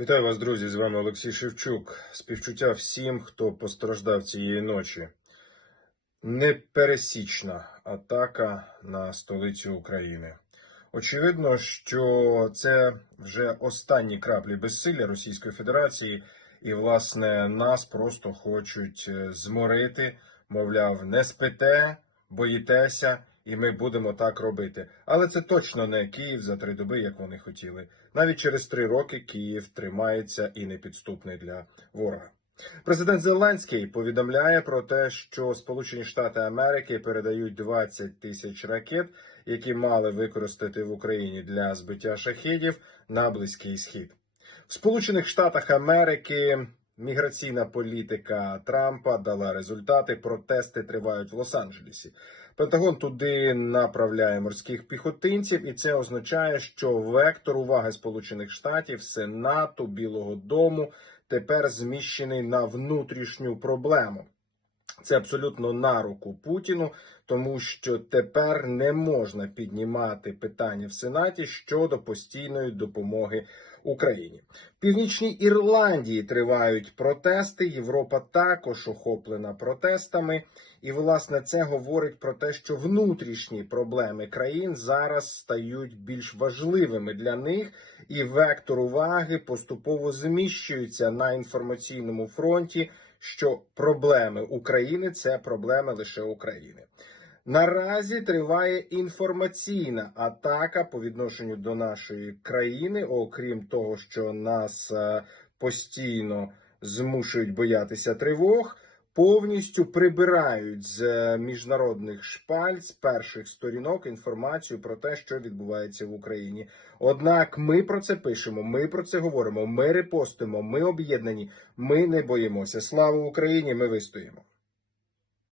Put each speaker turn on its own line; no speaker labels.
Вітаю вас, друзі! З вами Олексій Шевчук. Співчуття всім, хто постраждав цієї ночі. Непересічна атака на столицю України. Очевидно, що це вже останні краплі безсилля Російської Федерації, і, власне, нас просто хочуть е, зморити. Мовляв, не спите, боїтеся, і ми будемо так робити. Але це точно не Київ за три доби, як вони хотіли. Навіть через три роки Київ тримається і непідступний для ворога. Президент Зеленський повідомляє про те, що Сполучені Штати Америки передають 20 тисяч ракет, які мали використати в Україні для збиття шахедів на Близький Схід. В Сполучених Штатах Америки міграційна політика Трампа дала результати. Протести тривають в Лос-Анджелесі. Пентагон туди направляє морських піхотинців, і це означає, що вектор уваги Сполучених Штатів, Сенату, Білого Дому тепер зміщений на внутрішню проблему. Це абсолютно на руку Путіну, тому що тепер не можна піднімати питання в Сенаті щодо постійної допомоги Україні. В Північній Ірландії тривають протести. Європа також охоплена протестами. І власне це говорить про те, що внутрішні проблеми країн зараз стають більш важливими для них, і вектор уваги поступово зміщується на інформаційному фронті. Що проблеми України це проблеми лише України. Наразі триває інформаційна атака по відношенню до нашої країни, окрім того, що нас е, постійно змушують боятися тривог. Повністю прибирають з е, міжнародних шпаль з перших сторінок інформацію про те, що відбувається в Україні. Однак ми про це пишемо, ми про це говоримо, ми репостимо, ми об'єднані, ми не боїмося. Слава Україні! Ми вистоїмо.